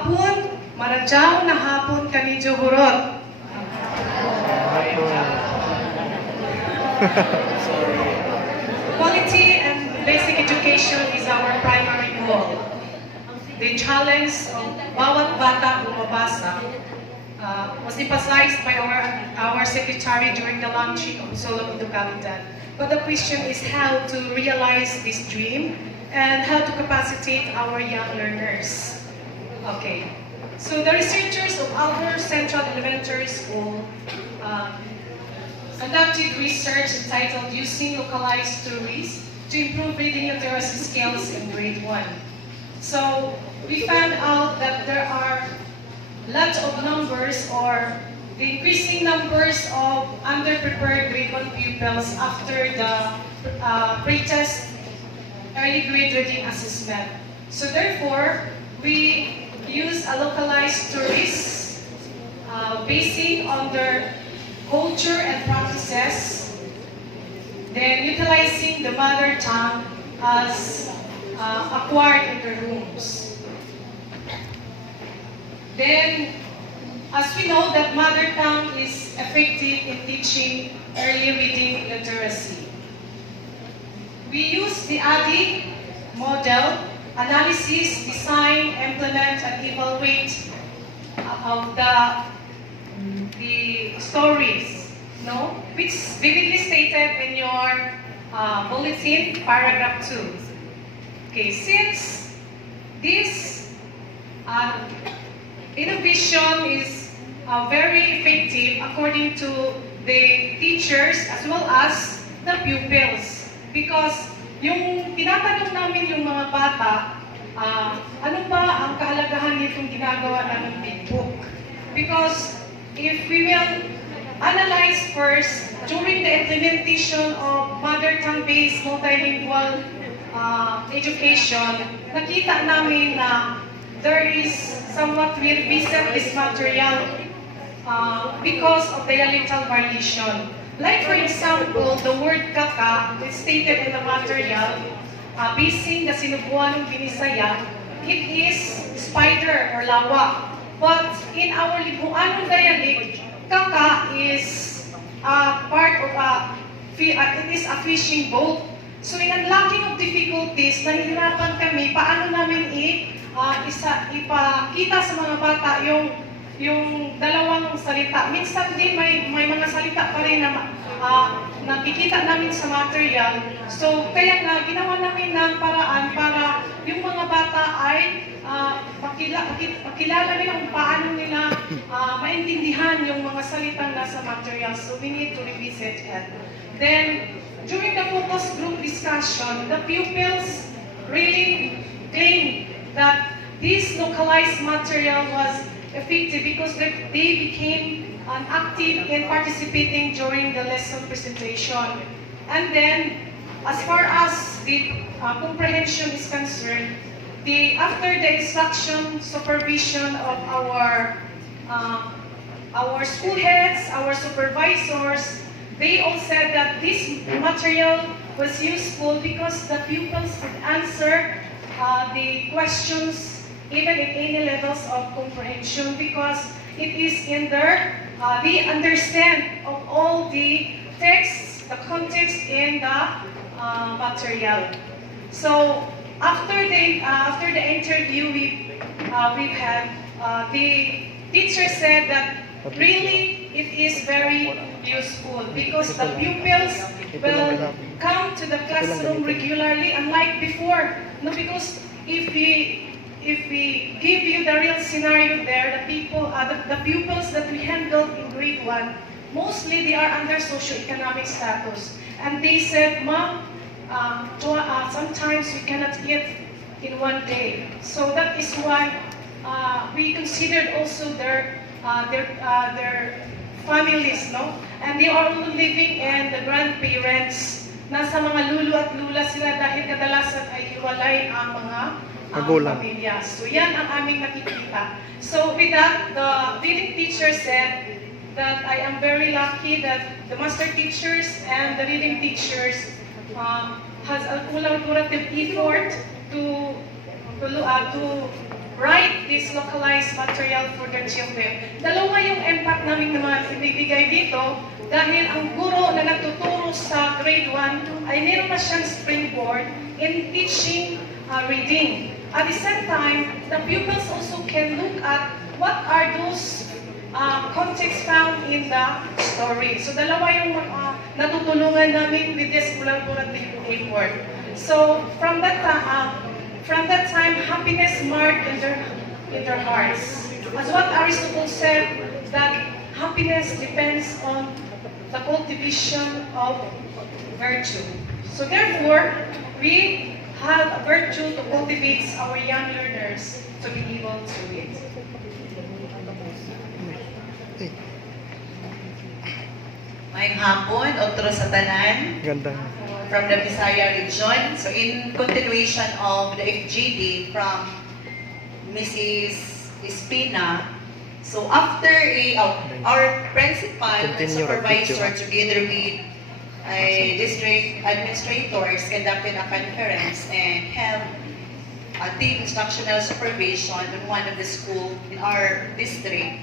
hapon, maradyaw na hapon kanidyo hurot. Quality and basic education is our primary goal. The challenge of bawat bata bumabasa was emphasized by our secretary during the launching of Solo Educalidad. But the question is how to realize this dream and how to capacitate our young learners. Okay, so the researchers of Alder Central Elementary School conducted research entitled Using Localized Stories to Improve Reading Literacy Skills in Grade 1. So we found out that there are lots of numbers or the increasing numbers of underprepared grade 1 pupils after the pre-test early grade reading assessment. So therefore, we use a localized stories basing on their culture and practices, then utilizing the mother tongue as acquired in their homes. Then, as we know that mother tongue is effective in teaching early reading literacy. We use the ADI model, analysis, design, implement, and evaluate of the stories, no? Which vividly stated in your bulletin, paragraph 2. Okay, since this innovation is very effective according to the teachers as well as the pupils. Because yung tinatanong namin yung mga bata, ano ba ang kahalagahan nitong ginagawa namin big book? Because if we will analyze first, during the implementation of mother tongue-based multilingual education, nakita namin na there is somewhat we revisit this material because of dialectal variation. Like for example, the word kaka is stated in the material, basing the sinubuan ng Binisaya, it is spider or lawa. But in our Libuanong dialect, kaka is part of it is a fishing boat. So in unlocking of difficulties, nahihirapan kami paano namin ipakita sa mga bata yung dalawang salita. Minsan din may mga salita pa rin na nakikita namin sa material. So kaya nga ginawa namin ng paraan para yung mga bata ay makilala nila kung paano nila maintindihan yung mga salitang nasa material. So we need to revisit it. Then during the focus group discussion, the pupils really claimed that this localized material was effective because they became active in participating during the lesson presentation. And then, as far as the comprehension is concerned, after the instruction supervision of our school heads, our supervisors, they all said that this material was useful because the pupils could answer the questions even in any levels of comprehension because it is in their, they understand of all the texts, the context in the material. So after the interview we've had, the teacher said that really it is very useful because the pupils will come to the classroom regularly, unlike before. No, because if we give you the real scenario there, the pupils that we handled in grade 1, mostly they are under socioeconomic status. And they said, Mom, sometimes we cannot eat in one day. So that is why we considered also their families, no? And they are all living in the grandparents. Nasa mga lulu at lula sila dahil kadalasan ay hiwalay ang mga pamilya. So yan ang aming nakikita. So with that, the reading teacher said that I am very lucky that the master teachers and the reading teachers has a collaborative effort to write this localized material for their children. Dalawa yung impact namin naman ibibigay dito dahil ang guro na nagtuturo sa grade 1 ay meron na siyang springboard in teaching reading. At the same time, the pupils also can look at what are those context found in the story. So dalawa yung natutulungan namin with this collaborative effort. So from that time, happiness marked in their hearts. As what Aristotle said, that happiness depends on the cultivation of virtue. So therefore, we have a virtue to cultivate our young learners to be able to read. Maayong hapon, otro sa tanan. Ganda. From the Visaya region. So in continuation of the FGD from Mrs. Espina, so after our principal and supervisor together with district administrators conducted a conference and held a team instructional supervision on one of the school in our district,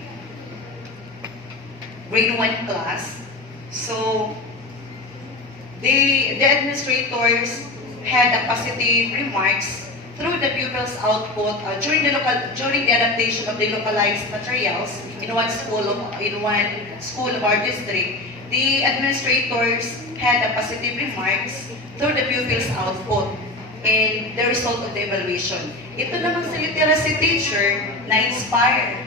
grade 1 class. So the administrators had a positive remarks through the pupils' output during the adaptation of the localized materials in one school of our district. The administrators had a positive remarks through the pupils' output and the result of the evaluation. Ito naman si literacy teacher na-inspire.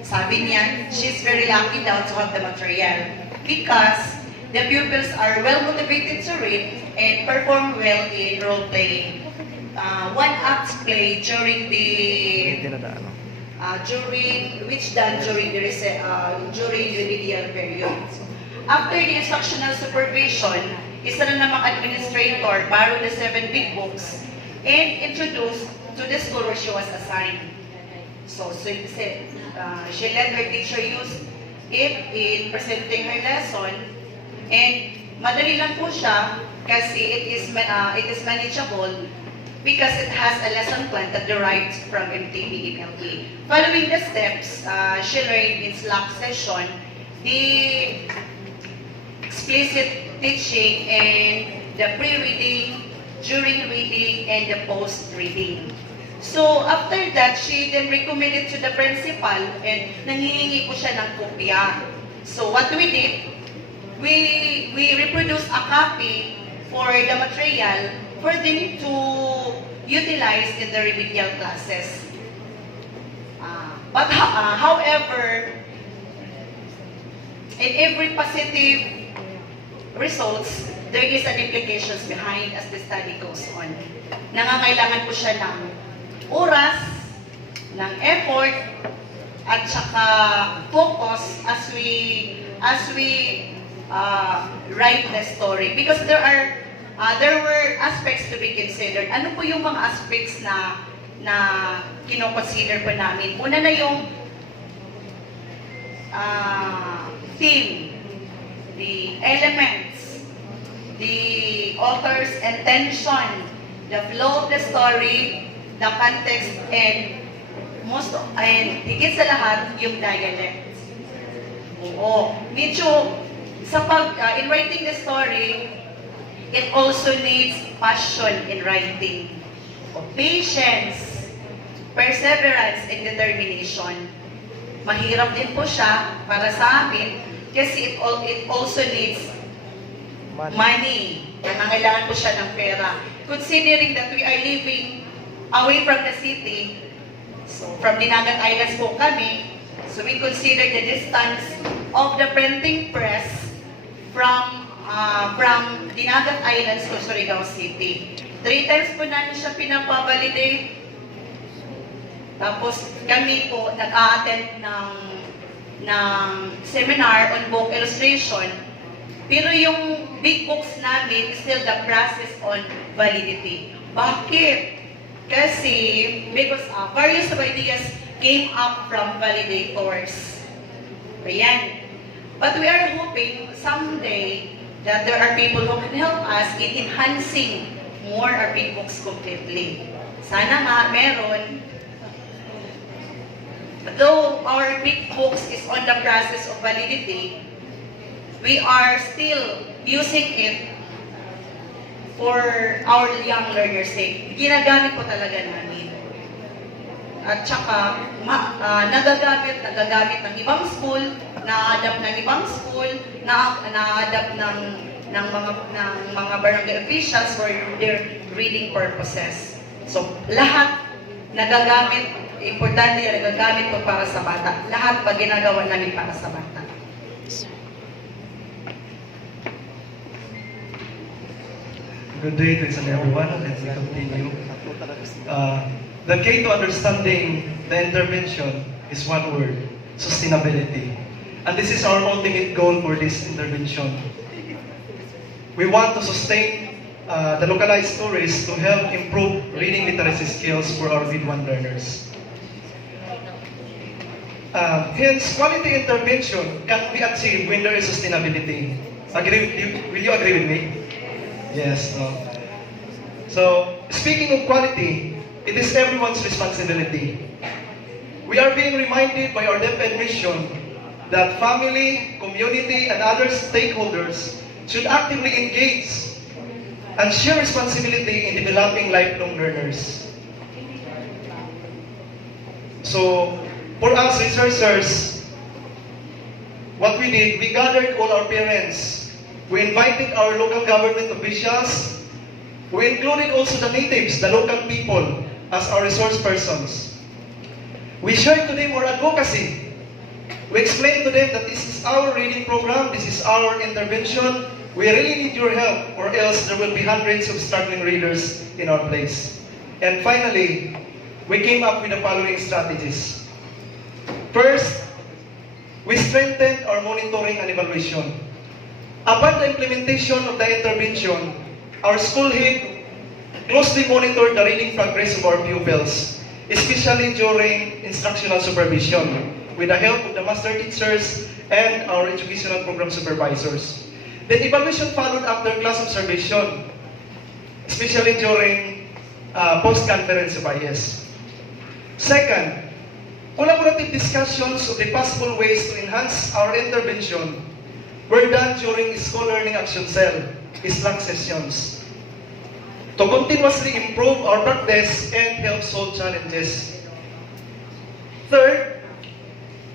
Sabi niya, she's very lucky daw to have the material because the pupils are well motivated to read and perform well in role-playing. One act play during the remedial period. After the instructional supervision, isa na namang administrator borrowed the 7 big books and introduced to the school where she was assigned. So she let her teacher use it in presenting her lesson, and madali lang po siya kasi it is manageable because it has a lesson plan that derives from MTB and LE. Following the steps she learned in Slack session, the explicit teaching and the pre-reading, during reading, and the post-reading. So after that, she then recommended to the principal and nangihingi ko siya ng kopya. So what we did, we reproduced a copy for the material for them to utilize in the remedial classes. However, in every positive results, there is an implications behind as the study goes on. Nangangailangan po siya ng oras, ng effort, at saka focus as we write the story. Because there were aspects to be considered. Ano po yung mga aspects na kino-consider po namin? Una na yung theme, the elements, the author's intention, the flow of the story, the context, and higit sa lahat, yung dialect. Oo. Medyo, in writing the story, it also needs passion in writing. Patience, perseverance, and determination. Mahirap din po siya para sa amin kasi it also needs money. Nangangailangan po siya ng pera. Considering that we are living away from the city, so from Dinagat Islands po kami, so we consider the distance of the printing press from Dinagat Islands to Surigao City. 3 times po namin siya pinapabalidate. Tapos kami po nag-a-attend ng seminar on book illustration. Pero yung big books namin is still the process on validity. Bakit? Kasi because various ideas came up from validators. Ayan. But we are hoping someday that there are people who can help us in enhancing more our big books completely. Sana nga meron. though our big books is on the process of validity, we are still using it for our young learners' sake. Ginagamit po talaga namin. At saka, nagagamit ng ibang school, na-adapt ng ibang school, na-adapt ng mga barangay officials for their reading purposes. So, lahat nagagamit, importante nagagamit po para sa bata. Lahat pa ginagawa namin para sa bata. Good day to everyone, and we continue. The key to understanding the intervention is one word: sustainability. And this is our ultimate goal for this intervention. We want to sustain the localized stories to help improve reading literacy skills for our grade 1 learners. Hence, quality intervention can be achieved when there is sustainability. Will you agree with me? Yes. So, speaking of quality, it is everyone's responsibility. We are being reminded by our DepEd mission that family, community, and other stakeholders should actively engage and share responsibility in developing lifelong learners. So, for us researchers, what we did, we gathered all our parents. We invited our local government officials. We included also the natives, the local people, as our resource persons. We shared to them our advocacy. We explained to them that this is our reading program, this is our intervention. We really need your help, or else there will be hundreds of struggling readers in our place. And finally, we came up with the following strategies. First, we strengthened our monitoring and evaluation. Upon the implementation of the intervention, our school head closely monitored the reading progress of our pupils, especially during instructional supervision, with the help of the master teachers and our educational program supervisors. Then evaluation followed after class observation, especially during post-conference of IS. Second, collaborative discussions of the possible ways to enhance our intervention were done during School Learning Action Cell, SLAC sessions, to continuously improve our practice and help solve challenges. Third,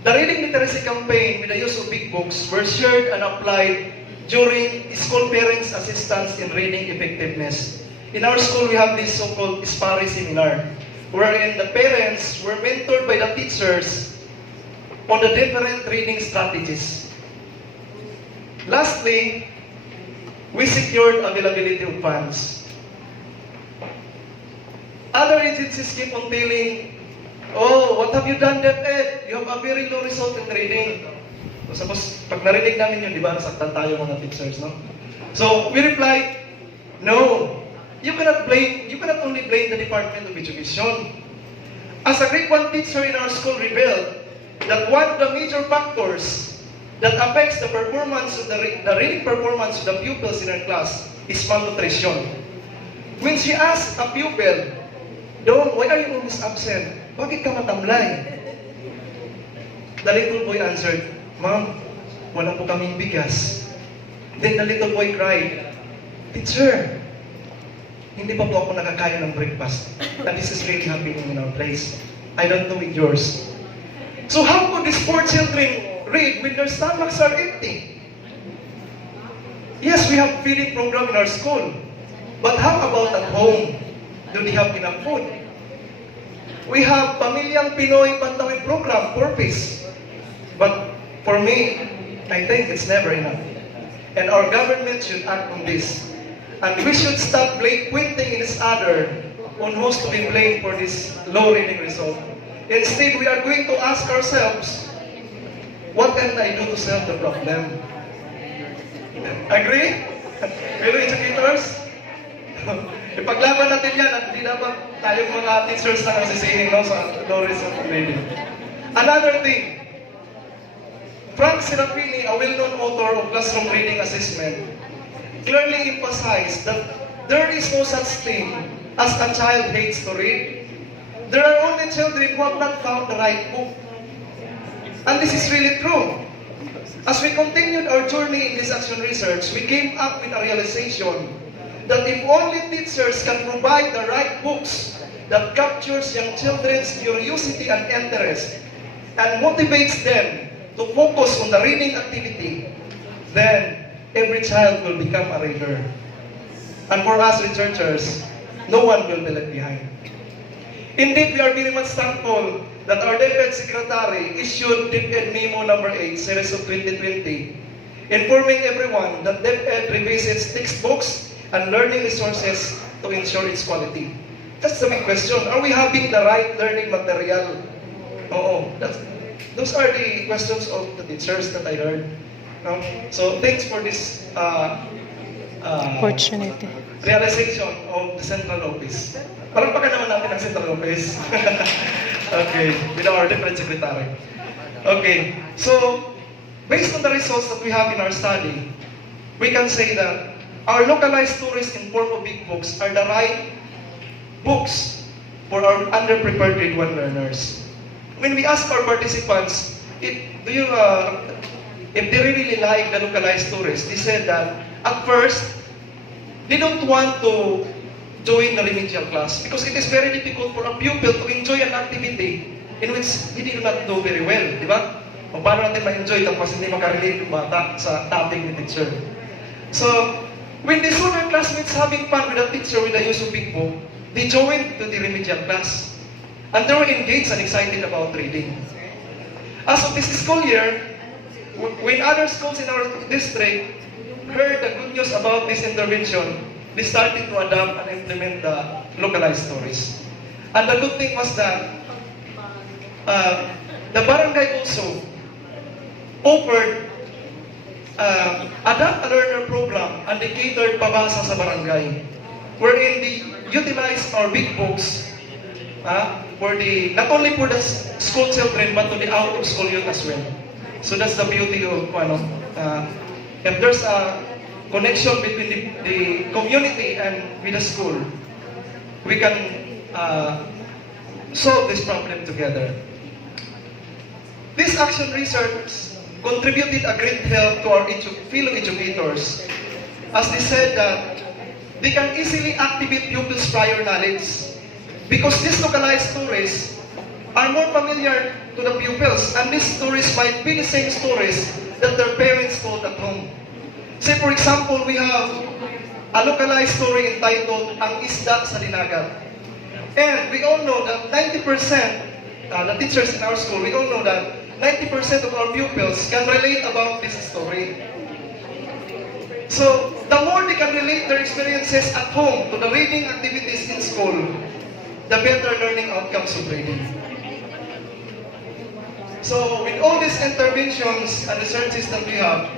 the reading literacy campaign with the use of big books were shared and applied during school parents' assistance in reading effectiveness. In our school, we have this so-called SPARI seminar, wherein the parents were mentored by the teachers on the different reading strategies. Lastly, we secured availability of funds. Other agencies keep on telling, "Oh, what have you done, DepEd? You have a very low result in reading." So, suppose, pag narinig namin yun, di ba, nasaktan tayo mga teachers, no? So, we replied, "No, you cannot only blame the Department of Education. As a grade 1 teacher in our school revealed that one of the major factors that affects the performance of the reading performance of the pupils in our class is malnutrition. When she asked a pupil, "Don, why are you always absent? Bakit ka matamlay?" The little boy answered, "Ma'am, wala po kaming bigas." Then the little boy cried, "Teacher, hindi pa po ako nakakaya ng breakfast. And this is really happening in our place. I don't know with yours." So how could these poor children read when their stomachs are empty? Yes, we have feeding program in our school. But how about at home? Do they have enough food? We have Pamilyang Pinoy Pantawid program, purpose. But for me, I think it's never enough. And our government should act on this. And we should stop pointing in each other on who's to be blamed for this low reading result. Instead, we are going to ask ourselves, what can I do to solve the problem? Agree? Fellow educators? Ipaglaban natin yan at hindi dapat tayong mga teachers na nagsisining sa low result reading. Another thing, Frank Serafini, a well-known author of classroom reading assessment, clearly emphasized that there is no such thing as a child hates to read. There are only children who have not found the right book. And this is really true. As we continued our journey in this action research, we came up with a realization that if only teachers can provide the right books that captures young children's curiosity and interest and motivates them to focus on the reading activity, then every child will become a reader. And for us researchers, no one will be left behind. Indeed, we are very much thankful that our DepEd Secretary issued DepEd Memo number 8, series of 2020, informing everyone that DepEd revisits textbooks and learning resources to ensure its quality. That's the big question. Are we having the right learning material? Oo. Those are the questions of the teachers that I heard. No? So, thanks for this Opportunity. realization of the central office. Palagpakan naman natin ang central office. Okay, with our DepEd secretary. Okay, so based on the results that we have in our study, we can say that our localized tourist in form of big books are the right books for our underprepared grade 1 learners. When we ask our participants, if they really like the localized tourists, they said that at first, they don't want to join the remedial class because it is very difficult for a pupil to enjoy an activity in which he did not do very well, di ba? O paano natin ma-enjoy tapos hindi makarelate yung bata sa topic ni teacher. So, when they saw their classmates having fun with the teacher with the use of big book, they joined to the remedial class. And they were engaged and excited about reading. As of this school year, when other schools in our district heard the good news about this intervention, they started to adapt and implement the localized stories. And the good thing was that the barangay also offered Adapt a Learner program and they catered pabasa sa barangay, wherein they utilized our big books for not only for the school children but to the out of school youth as well. So that's the beauty of if there's a connection between the community and with the school, we can solve this problem together. This action research contributed a great help to our fellow educators, as they said that they can easily activate pupils' prior knowledge because these localized stories are more familiar to the pupils, and these stories might be the same stories that their parents told at home. Say for example, we have a localized story entitled Ang Isda sa Dinagat. And we all know that 90%, the teachers in our school, we all know that 90% of our pupils can relate about this story. So, the more they can relate their experiences at home to the reading activities in school, the better learning outcomes of reading. So, with all these interventions and researches that we have,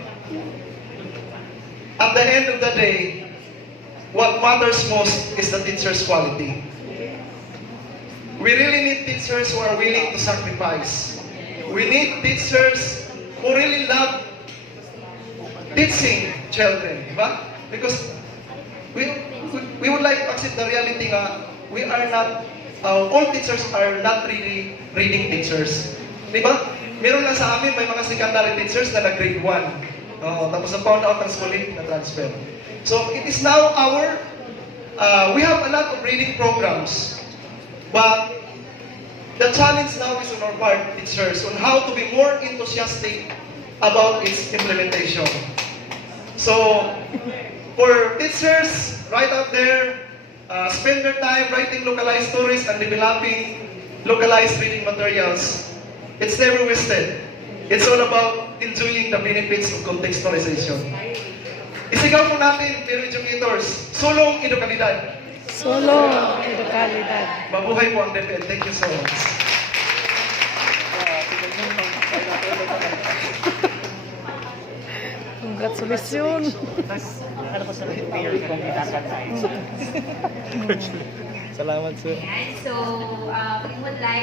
at the end of the day, what matters most is the teacher's quality. We really need teachers who are willing to sacrifice. We need teachers who really love teaching children, diba? Because we would like to accept the reality that we are not, all teachers are not really reading teachers. Diba? Meron lang sa amin, may mga secondary teachers na nag-grade 1. Tapos na-found out ng schooling na transfer. So, it is now we have a lot of reading programs, but the challenge now is on our part, teachers, on how to be more enthusiastic about its implementation. So, for teachers right out there, spend their time writing localized stories and developing localized reading materials. It's never wasted. It's all about enjoying the benefits of contextualization. Isigaw po natin, dear educators, sulong edukalidad. Sulong edukalidad. Mabuhay po ang DepEd. Thank you so much. Congratulations. Ano ko sa mayor kung itakan tayo. Salamat, sir. So, we would like